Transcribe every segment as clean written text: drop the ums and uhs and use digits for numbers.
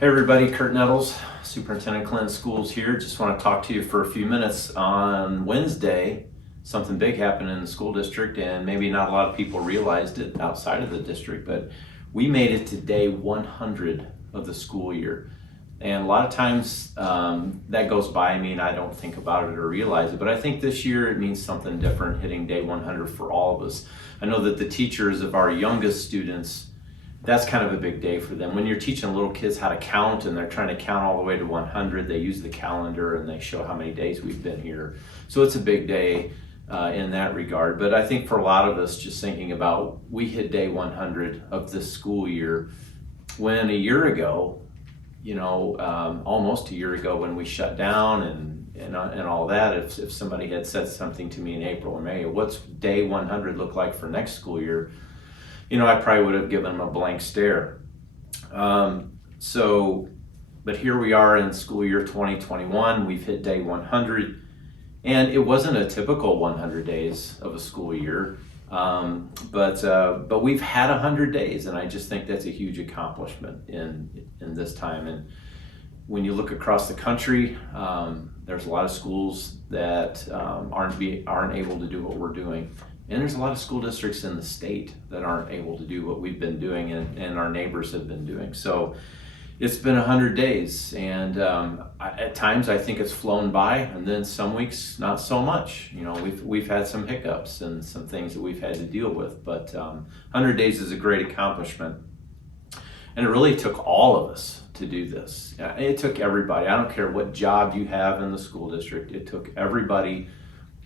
Hey everybody, Kurt Nettles, Superintendent Clinton Schools here. Just want to talk to you for a few minutes. On Wednesday, something big happened in the school district, and maybe not a lot of people realized it outside of the district, but we made it to day 100 of the school year. And a lot of times that goes by me and I don't think about it or realize it, but I think this year it means something different, hitting day 100 for all of us. I know that the teachers of our youngest students, that's kind of a big day for them. When you're teaching little kids how to count and they're trying to count all the way to 100, they use the calendar and they show how many days we've been here. So it's a big day in that regard. But I think for a lot of us, just thinking about, we hit day 100 of this school year, when a year ago, almost a year ago, when we shut down and all that, if somebody had said something to me in April or May, what's day 100 look like for next school year? I probably would have given them a blank stare. But here we are in school year 2021, we've hit day 100, and it wasn't a typical 100 days of a school year, but we've had 100 days, and I just think that's a huge accomplishment in this time. And when you look across the country, there's a lot of schools that aren't able to do what we're doing. And there's a lot of school districts in the state that aren't able to do what we've been doing and our neighbors have been doing. So it's been 100 days, and at times I think it's flown by, and then some weeks not so much. We've had some hiccups and some things that we've had to deal with, but 100 days is a great accomplishment. And it really took all of us to do this. It took everybody. I don't care what job you have in the school district. It took everybody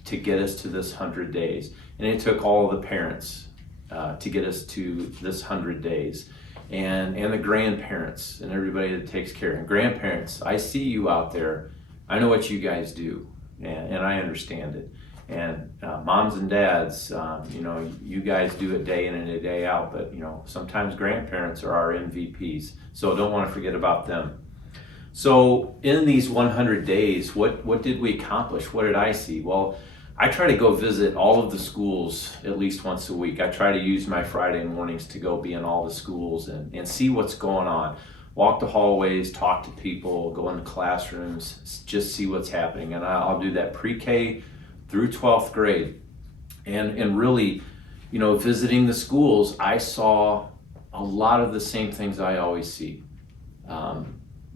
to get us to this 100 days. And it took all of the parents to get us to this 100 days. And the grandparents and everybody that takes care. And grandparents, I see you out there. I know what you guys do, and I understand it. And moms and dads, you guys do it day in and a day out, but sometimes grandparents are our MVPs. So don't want to forget about them. So in these 100 days, what did we accomplish? What did I see? Well, I try to go visit all of the schools at least once a week. I try to use my Friday mornings to go be in all the schools and see what's going on. Walk the hallways, talk to people, go in the classrooms, just see what's happening. And I'll do that pre-K through 12th grade. And really, visiting the schools, I saw a lot of the same things I always see.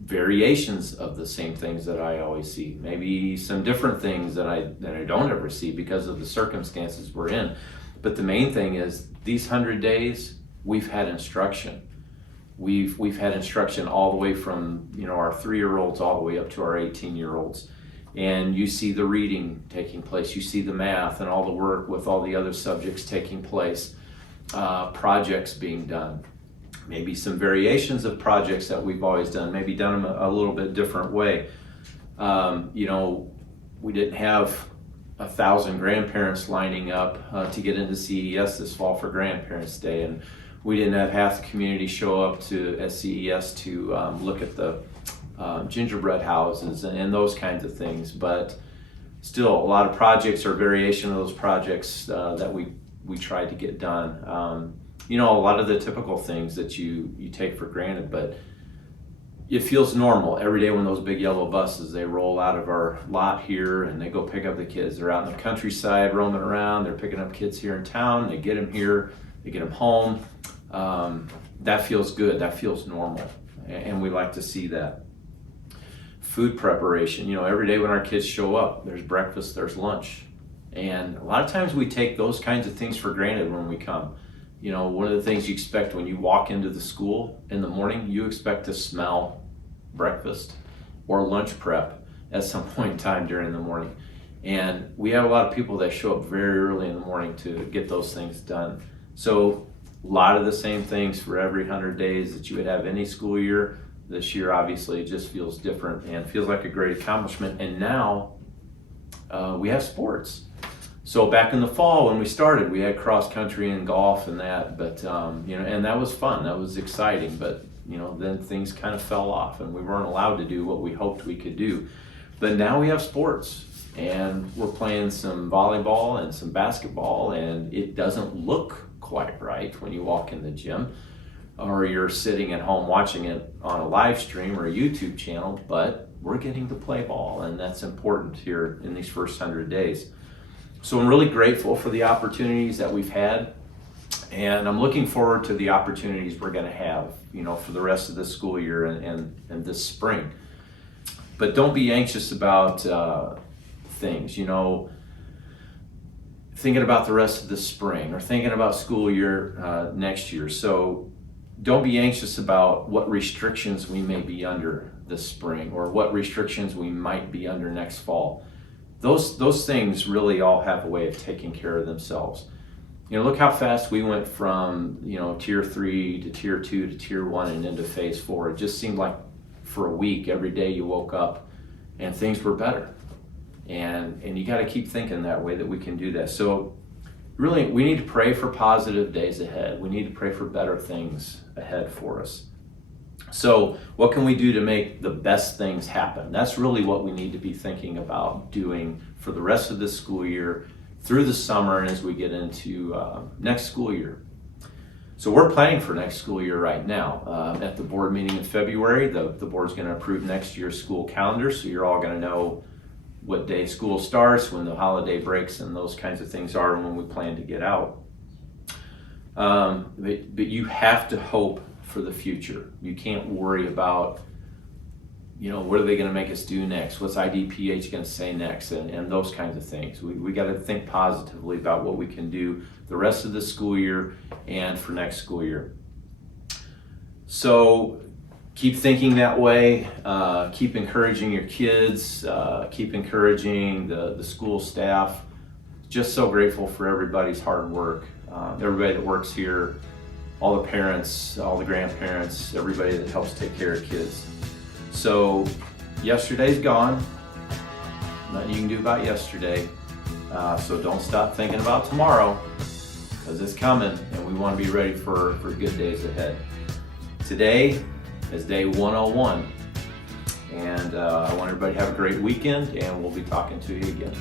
Variations of the same things that I always see, maybe some different things that I don't ever see because of the circumstances we're in. But the main thing is, these 100 days, we've had instruction. We've had instruction all the way from our 3-year-olds all the way up to our 18-year-olds. And you see the reading taking place, you see the math and all the work with all the other subjects taking place, projects being done. Maybe some variations of projects that we've always done, maybe done them a little bit different way. We didn't have 1,000 grandparents lining up to get into CES this fall for Grandparents' Day, and we didn't have half the community show up at CES to look at the gingerbread houses and those kinds of things. But still, a lot of projects or variation of those projects that we tried to get done. A lot of the typical things that you take for granted, but it feels normal every day when those big yellow buses, they roll out of our lot here and they go pick up the kids. They're out in the countryside roaming around, they're picking up kids here in town, they get them here, they get them home. That feels good, that feels normal, and we like to see that. Food preparation, every day when our kids show up, there's breakfast, there's lunch. And a lot of times we take those kinds of things for granted when we come. One of the things you expect when you walk into the school in the morning, you expect to smell breakfast or lunch prep at some point in time during the morning. And we have a lot of people that show up very early in the morning to get those things done. So a lot of the same things for every 100 days that you would have any school year. This year, obviously, it just feels different and feels like a great accomplishment. And now we have sports. So back in the fall when we started, we had cross country and golf and that, but and that was fun, that was exciting, but then things kind of fell off and we weren't allowed to do what we hoped we could do. But now we have sports, and we're playing some volleyball and some basketball, and it doesn't look quite right when you walk in the gym. or you're sitting at home watching it on a live stream or a YouTube channel, but we're getting to play ball, and that's important here in these first 100 days. So I'm really grateful for the opportunities that we've had, and I'm looking forward to the opportunities we're going to have, for the rest of this school year and this spring. But don't be anxious about things, thinking about the rest of the spring or thinking about school year next year. So don't be anxious about what restrictions we may be under this spring or what restrictions we might be under next fall. Those things really all have a way of taking care of themselves. Look how fast we went from, tier 3 to tier 2 to tier 1 and into phase 4. It just seemed like for a week, every day you woke up and things were better. And you got to keep thinking that way, that we can do that. So really, we need to pray for positive days ahead. We need to pray for better things ahead for us. So what can we do to make the best things happen? That's really what we need to be thinking about doing for the rest of this school year, through the summer, and as we get into next school year. So we're planning for next school year right now. At the board meeting in February, the board's going to approve next year's school calendar, so you're all going to know what day school starts, when the holiday breaks, and those kinds of things are, and when we plan to get out. But you have to hope for the future. You can't worry about, what are they going to make us do next? What's IDPH going to say next? And those kinds of things. We got to think positively about what we can do the rest of the school year and for next school year. So keep thinking that way. Keep encouraging your kids. Keep encouraging the school staff. Just so grateful for everybody's hard work. Everybody that works here, all the parents, all the grandparents, everybody that helps take care of kids. So yesterday's gone. Nothing you can do about yesterday. So don't stop thinking about tomorrow, because it's coming and we want to be ready for good days ahead. Today is day 101. And I want everybody to have a great weekend, and we'll be talking to you again.